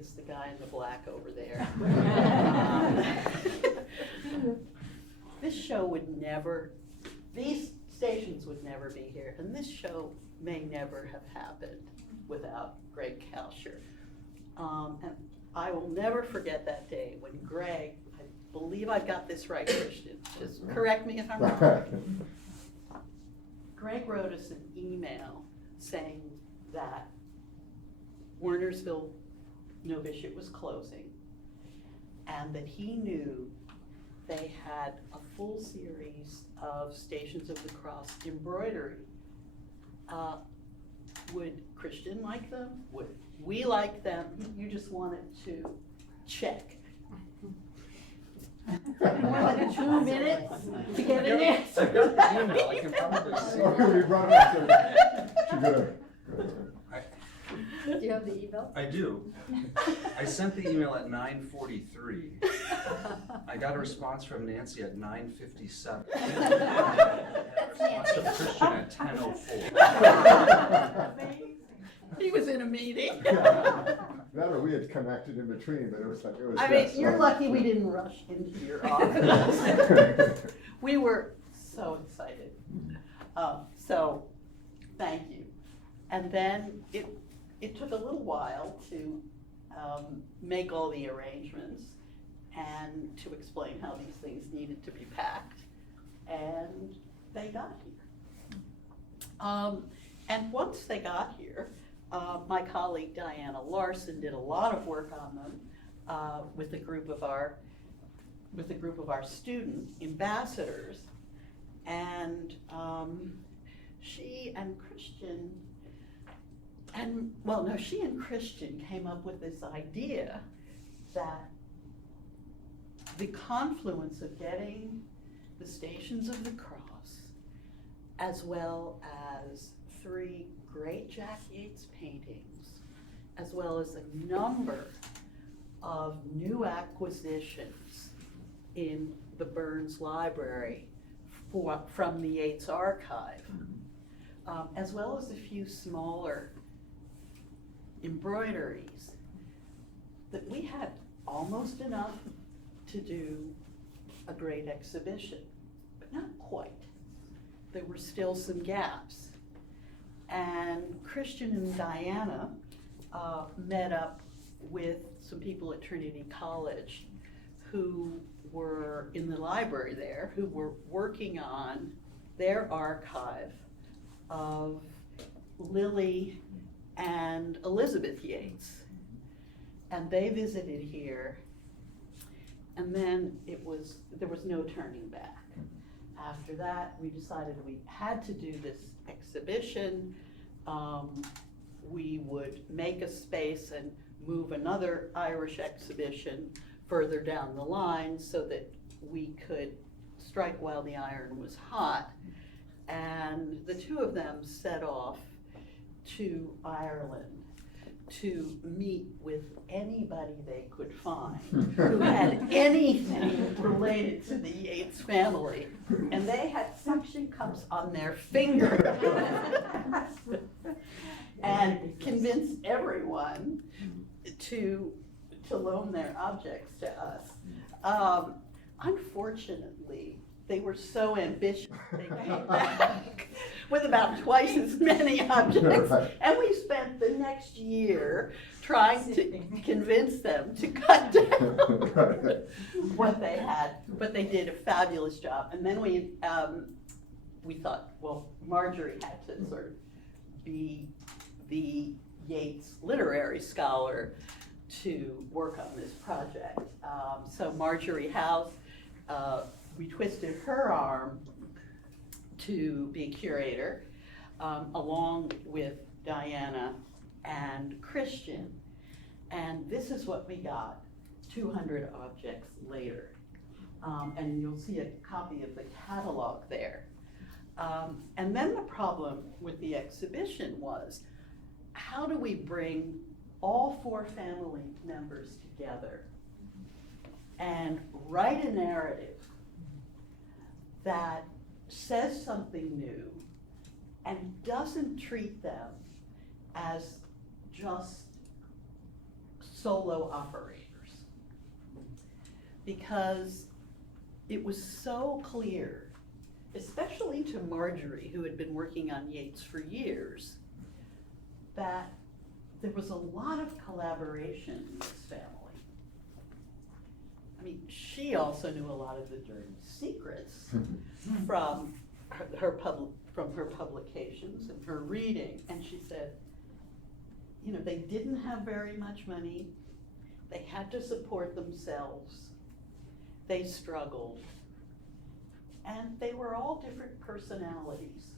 is the guy in the black over there. This show would never, these stations would never be here, and this show may never have happened without Greg Kalscheur. And I will never forget that day when Greg, I believe I got this right, Christian, just correct me if I'm wrong. Greg wrote us an email saying that Wernersville Novitiate was closing, and that he knew they had a full series of Stations of the Cross embroidery. Would Christian like them? Would we like them? You just wanted to check. More than 2 minutes to get an answer. I've got the email, I can probably see Oh, we brought it up there. She got a- Do you have the email? I do. I sent the email at 9:43. I got a response from Nancy at 9:57. That's Nancy. Christian at 10:04. He was in a meeting. That or we had connected in between, but it was like, it was. I mean, yes, you're so- lucky we didn't rush into your office. We were so excited. So, thank you. And then it took a little while to make all the arrangements and to explain how these things needed to be packed. And they got here. And once they got here, my colleague Diana Larson did a lot of work on them with a group of our student ambassadors, and she and Christian came up with this idea that the confluence of getting the Stations of the Cross, as well as 3 great Jack Yates paintings, as well as a number of new acquisitions in the Burns Library from the Yates Archive, as well as a few smaller embroideries, that we had almost enough to do a great exhibition, but not quite. There were still some gaps. And Christian and Diana met up with some people at Trinity College who were in the library there, who were working on their archive of Lily and Elizabeth Yates. And they visited here, and then there was no turning back. After that, we decided we had to do this exhibition. We would make a space and move another Irish exhibition further down the line so that we could strike while the iron was hot. And the two of them set off to Ireland to meet with anybody they could find who had anything related to the Yates family. And they had suction cups on their fingers and convinced everyone to loan their objects to us. Unfortunately, they were so ambitious, they came back with about twice as many objects. And we spent the next year trying to convince them to cut down what they had. But they did a fabulous job. And then we thought, well, Marjorie had to sort of be the Yates literary scholar to work on this project. So Marjorie House, we twisted her arm to be curator, along with Diana and Christian. And this is what we got 200 objects later. And you'll see a copy of the catalog there. And then the problem with the exhibition was, how do we bring all 4 family members together and write a narrative that says something new and doesn't treat them as just solo operators. Because it was so clear, especially to Marjorie, who had been working on Yeats for years, that there was a lot of collaboration in this family. I mean, she also knew a lot of the dirty secrets from her publications and her reading. And she said, you know, they didn't have very much money. They had to support themselves. They struggled. And they were all different personalities.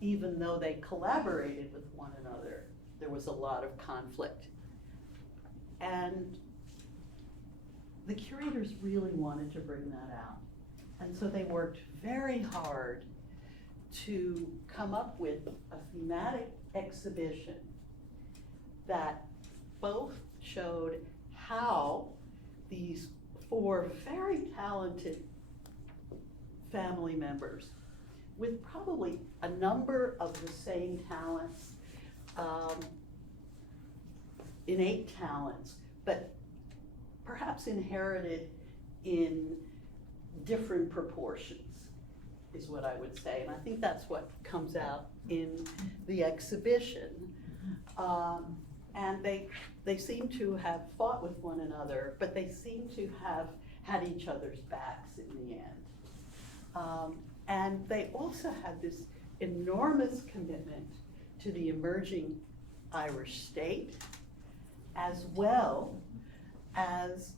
Even though they collaborated with one another, there was a lot of conflict. And the curators really wanted to bring that out. And so they worked very hard to come up with a thematic exhibition that both showed how these 4 very talented family members with probably a number of the same talents, innate talents, but perhaps inherited in different proportions, is what I would say. And I think that's what comes out in the exhibition. And they seem to have fought with one another, but they seem to have had each other's backs in the end. And they also had this enormous commitment to the emerging Irish state, as well as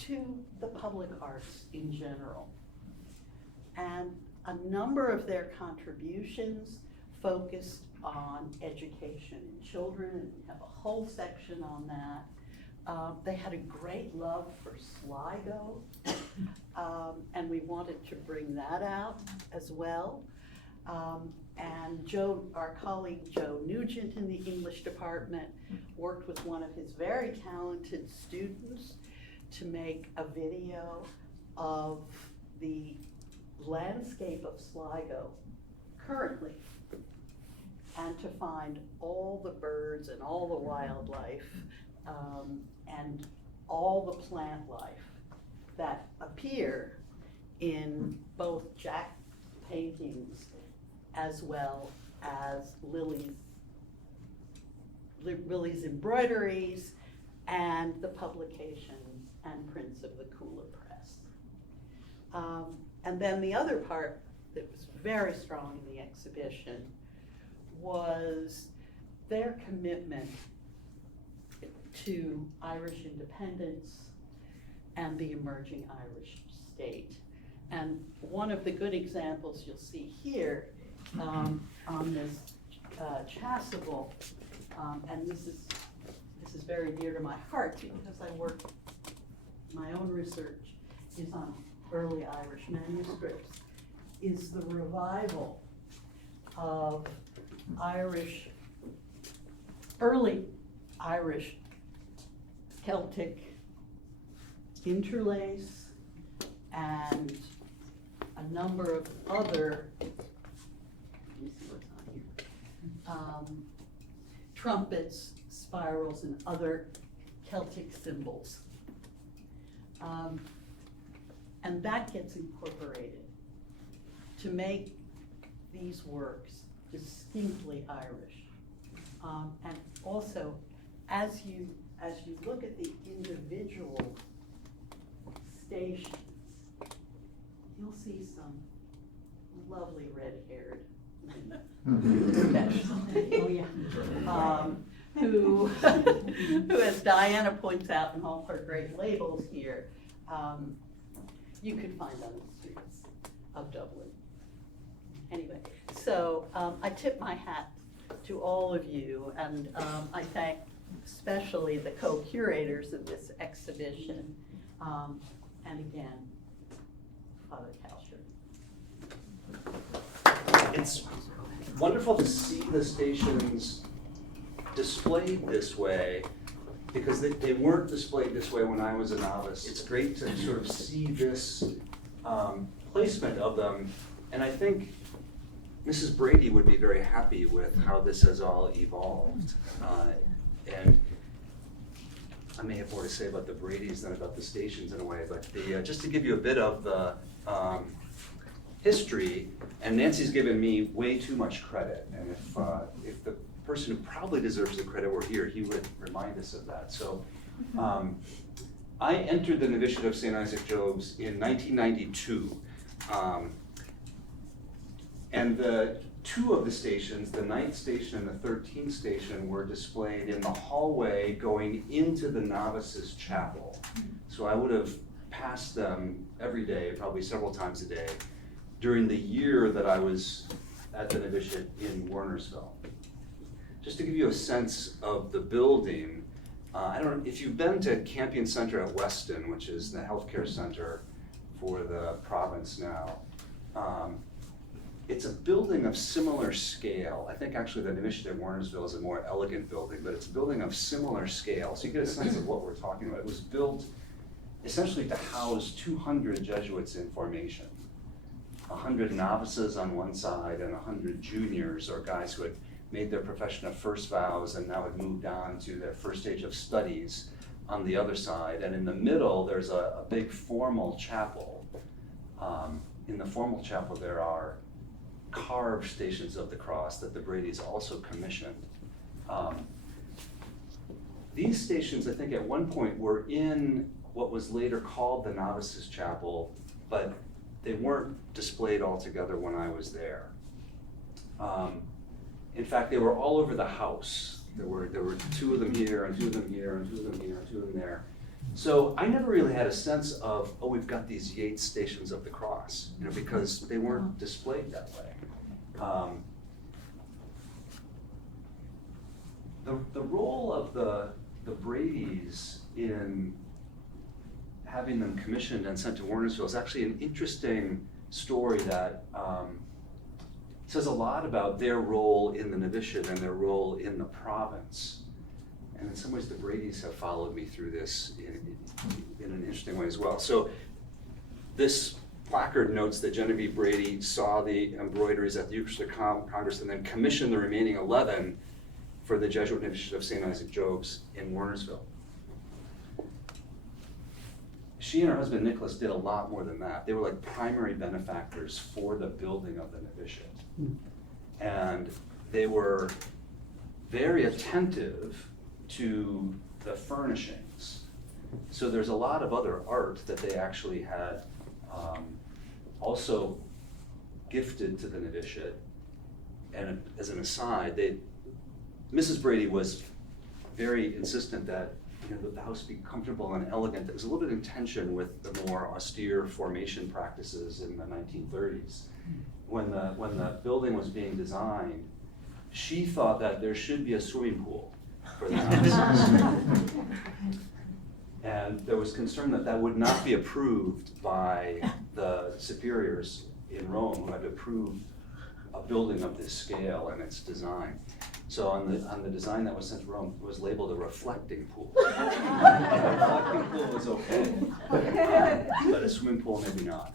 to the public arts in general. And a number of their contributions focused on education in children, and we have a whole section on that. They had a great love for Sligo, and we wanted to bring that out as well. And Joe, our colleague Joe Nugent in the English department, worked with one of his very talented students to make a video of the landscape of Sligo currently, and to find all the birds and all the wildlife and all the plant life that appear in both Jack paintings as well as Lily's embroideries and the publications and prints of the Cooler Press. And then the other part that was very strong in the exhibition was their commitment to Irish independence and the emerging Irish state. And one of the good examples you'll see here on this chasuble, and this is very dear to my heart because I work, my own research is on early Irish manuscripts, is the revival of early Irish Celtic interlace and a number of other, let me see what's on here, trumpets, spirals, and other Celtic symbols. And that gets incorporated to make these works distinctly Irish. And also, as you look at the individual stations, you'll see some lovely red-haired oh yeah, who, as Diana points out in all her great labels here, you could find on the streets of Dublin. Anyway, so I tip my hat to all of you, and I thank especially the co-curators of this exhibition, and again, Father Kalscheur. It's wonderful to see the stations displayed this way, because they weren't displayed this way when I was a novice. It's great to sort of see this placement of them, and I think Mrs. Brady would be very happy with how this has all evolved. And I may have more to say about the Brady's than about the stations in a way, but just to give you a bit of the history, and Nancy's given me way too much credit, and if the person who probably deserves the credit were here, he would remind us of that. So I entered the novitiate of St. Isaac Jogues in 1992. And the two of the stations, the 9th station and the 13th station, were displayed in the hallway going into the novices' chapel. So I would have passed them every day, probably several times a day, during the year that I was at the novitiate in Wernersville. Just to give you a sense of the building, I don't know if you've been to Campion Center at Weston, which is the healthcare center for the province now. It's a building of similar scale. I think actually the novitiate at Wernersville is a more elegant building, but it's a building of similar scale. So you get a sense of what we're talking about. It was built essentially to house 200 Jesuits in formation. 100 novices on one side and 100 juniors, or guys who had made their profession of first vows and now had moved on to their first stage of studies on the other side. And in the middle, there's a big formal chapel. In the formal chapel, there are carved Stations of the Cross that the Brady's also commissioned. These stations, I think at one point, were in what was later called the Novices Chapel, but they weren't displayed all together when I was there. In fact, they were all over the house. There were 2 of them here, and 2 of them here, and 2 of them here, and 2 of them there. So I never really had a sense of, oh, we've got these Yates Stations of the Cross, because they weren't displayed that way. The role of the Brady's in having them commissioned and sent to Wernersville is actually an interesting story that says a lot about their role in the novitiate and their role in the province. And in some ways, the Brady's have followed me through this in an interesting way as well. So this placard notes that Genevieve Brady saw the embroideries at the Eucharistic Congress and then commissioned the remaining 11 for the Jesuit novitiate of St. Isaac Jogues in Wernersville. She and her husband Nicholas did a lot more than that. They were like primary benefactors for the building of the novitiate. And they were very attentive to the furnishings. So there's a lot of other art that they actually had also gifted to the novitiate. And as an aside, Mrs. Brady was very insistent that the house be comfortable and elegant. It was a little bit in tension with the more austere formation practices in the 1930s. When the building was being designed, she thought that there should be a swimming pool for the novices. And there was concern that that would not be approved by the superiors in Rome, who had to approve a building of this scale and its design. So on the design that was sent to Rome, it was labeled a reflecting pool. A reflecting pool was okay, but a swimming pool maybe not.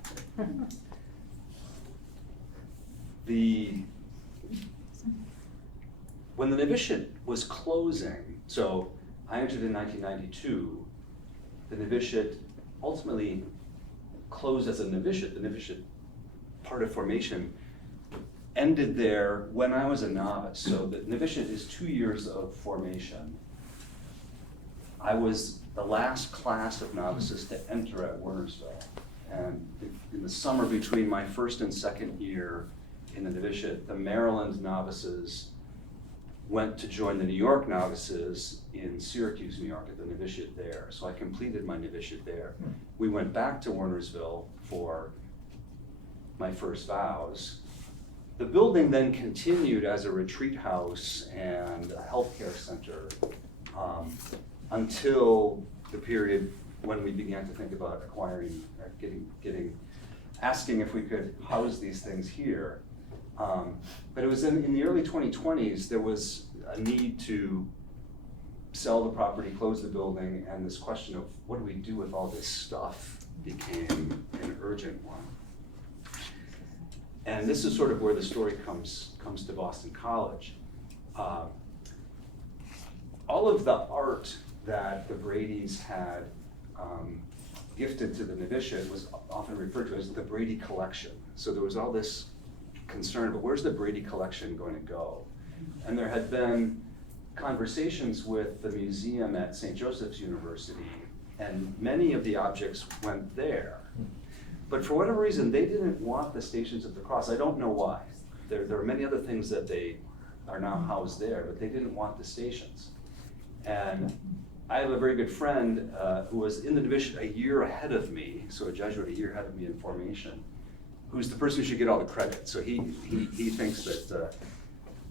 When the novitiate was closing, so I entered in 1992, the novitiate ultimately closed as a novitiate. The novitiate part of formation ended there when I was a novice. So the novitiate is 2 years of formation. I was the last class of novices to enter at Wernersville. And in the summer between my first and second year in the novitiate, the Maryland novices went to join the New York novices in Syracuse, New York, at the novitiate there. So I completed my novitiate there. We went back to Wernersville for my first vows. The building then continued as a retreat house and a healthcare center until the period when we began to think about acquiring, asking if we could house these things here. But it was in the early 2020s, there was a need to sell the property, close the building, and this question of what do we do with all this stuff became an urgent one. And this is sort of where the story comes to Boston College. All of the art that the Bradys had gifted to the novitiate was often referred to as the Brady collection. So there was all this concern, but where's the Brady collection going to go? And there had been conversations with the museum at St. Joseph's University, and many of the objects went there. But for whatever reason, they didn't want the Stations of the Cross. I don't know why. There are many other things that they are now housed there, but they didn't want the stations. And I have a very good friend who was in the novitiate a year ahead of me, so a Jesuit a year ahead of me in formation, who's the person who should get all the credit. So he thinks that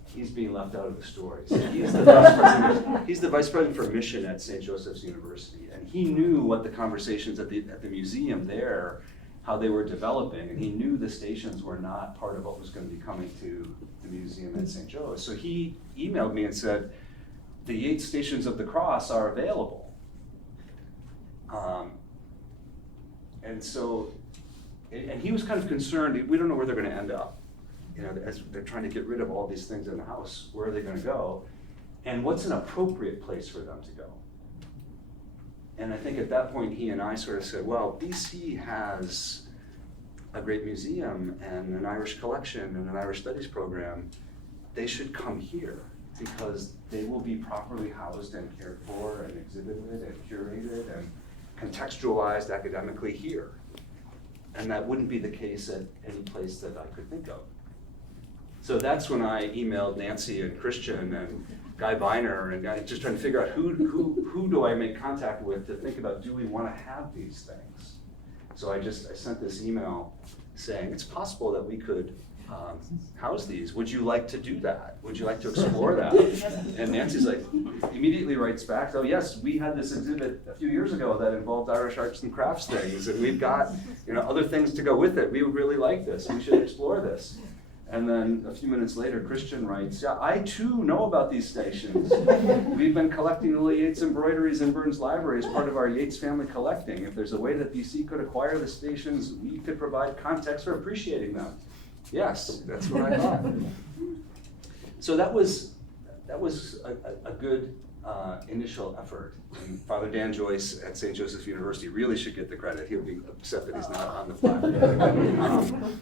he's being left out of the story. So he's the vice president for mission at St. Joseph's University, and he knew what the conversations at the museum there, how they were developing, and he knew the stations were not part of what was going to be coming to the museum at St. Joe's. So he emailed me and said, the Yates Stations of the Cross are available. And so, and he was kind of concerned, we don't know where they're going to end up. You know, as they're trying to get rid of all these things in the house, where are they going to go? And what's an appropriate place for them to go? And I think at that point, he and I sort of said, well, BC has a great museum and an Irish collection and an Irish studies program. They should come here because they will be properly housed and cared for and exhibited and curated and contextualized academically here. And that wouldn't be the case at any place that I could think of. So that's when I emailed Nancy and Christian and Guy Viner and just trying to figure out who do I make contact with to think about, do we want to have these things? So I sent this email saying, it's possible that we could house these. Would you like to do that? Would you like to explore that? And Nancy's like, immediately writes back, oh yes, we had this exhibit a few years ago that involved Irish arts and crafts things, and we've got other things to go with it. We would really like this. We should explore this. And then a few minutes later, Christian writes, yeah, I too know about these stations. We've been collecting the Yates embroideries in Burns Library as part of our Yates family collecting. If there's a way that BC could acquire the stations, we could provide context for appreciating them. Yes, that's what I thought. So that was a good initial effort. And Father Dan Joyce at St. Joseph's University really should get the credit. He'll be upset that he's not on the platform.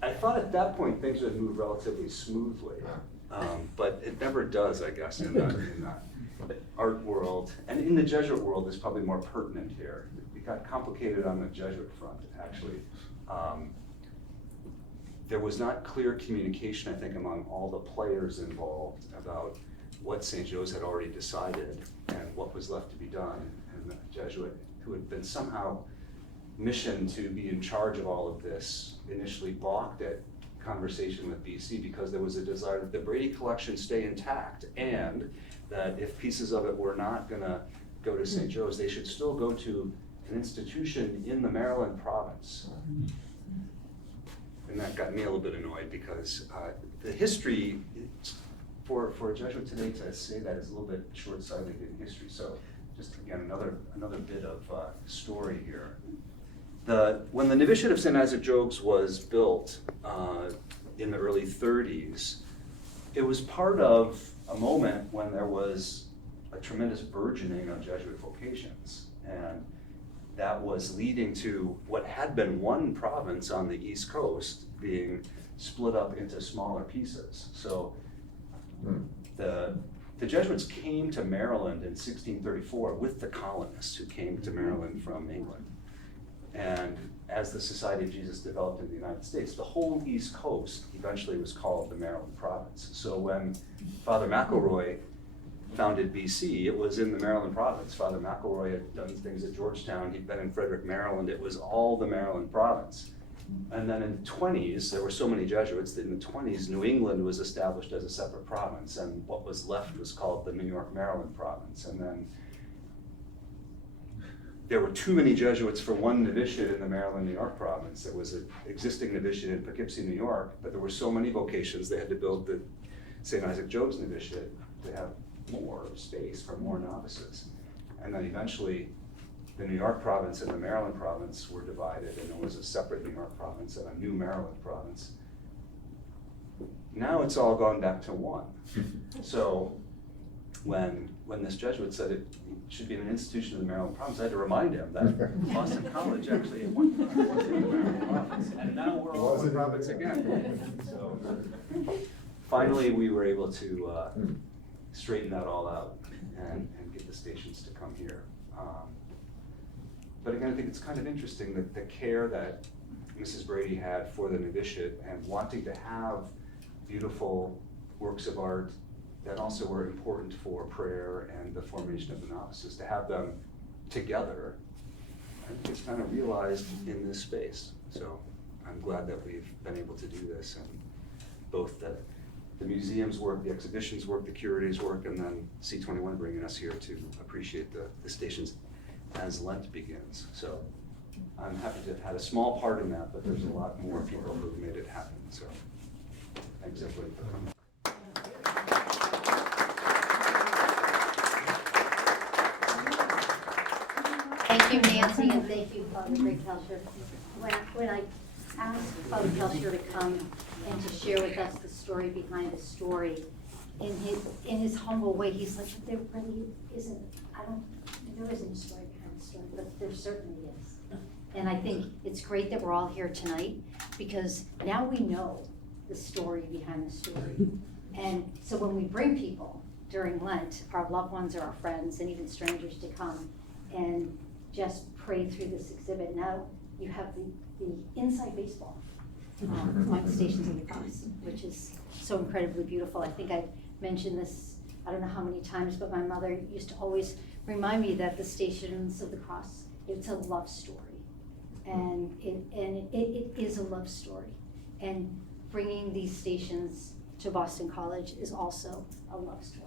I thought at that point things would move relatively smoothly, but it never does, I guess, in the art world. And in the Jesuit world is probably more pertinent here. It got complicated on the Jesuit front, actually. There was not clear communication, I think, among all the players involved about what St. Joe's had already decided and what was left to be done. And the Jesuit, who had been somehow missioned to be in charge of all of this, initially balked at conversation with BC because there was a desire that the Brady collection stay intact, and that if pieces of it were not going to go to St. Joe's, they should still go to an institution in the Maryland province. And that got me a little bit annoyed because the history, for a Jesuit today to say that is a little bit short-sighted in history. So just again, another bit of story here. When the novitiate of St. Isaac Jogues was built in the early 30s, it was part of a moment when there was a tremendous burgeoning of Jesuit vocations. And that was leading to what had been one province on the East Coast being split up into smaller pieces. So the Jesuits came to Maryland in 1634 with the colonists who came to Maryland from England. And as the Society of Jesus developed in the United States, the whole East Coast eventually was called the Maryland province. So when Father McElroy founded BC, it was in the Maryland province. Father McElroy had done things at Georgetown. He'd been in Frederick, Maryland. It was all the Maryland province. And then in the 20s, there were so many Jesuits that in the 20s, New England was established as a separate province, and what was left was called the New York, Maryland province. And then there were too many Jesuits for one novitiate in the Maryland, New York province. There was an existing novitiate in Poughkeepsie, New York, but there were so many vocations, they had to build the St. Isaac Jogues novitiate to have more space for more novices. And then eventually, the New York province and the Maryland province were divided, and there was a separate New York province and a new Maryland province. Now it's all gone back to one. So when this Jesuit said it should be an institution of the Maryland province, I had to remind him that Boston College actually at one time was in the Maryland province, and now we're all in the province again. So finally, we were able to straighten that all out and get the stations to come here. But again, I think it's kind of interesting that the care that Mrs. Brady had for the novitiate and wanting to have beautiful works of art that also were important for prayer and the formation of the novices, to have them together, I think it's kind of realized in this space. So I'm glad that we've been able to do this, and both the museum's work, the exhibition's work, the curator's work, and then C21 bringing us here to appreciate the stations as Lent begins. So I'm happy to have had a small part in that, but there's a lot more people who've made it happen. So thanks everybody for coming. Thank you, Nancy, and thank you, Father Gregory Kalscheur. When I asked Father Kalscheur to come and to share with us the story behind the story, in his humble way, he's like, there really isn't, there isn't a story behind the story, but there certainly is. And I think it's great that we're all here tonight, because now we know the story behind the story. And so when we bring people during Lent, our loved ones or our friends and even strangers, to come and just pray through this exhibit, now you have the inside baseball on the Stations of the Cross, which is so incredibly beautiful. I think I've mentioned this, I don't know how many times, but my mother used to always remind me that the Stations of the Cross, it's a love story. And it is a love story. And bringing these stations to Boston College is also a love story.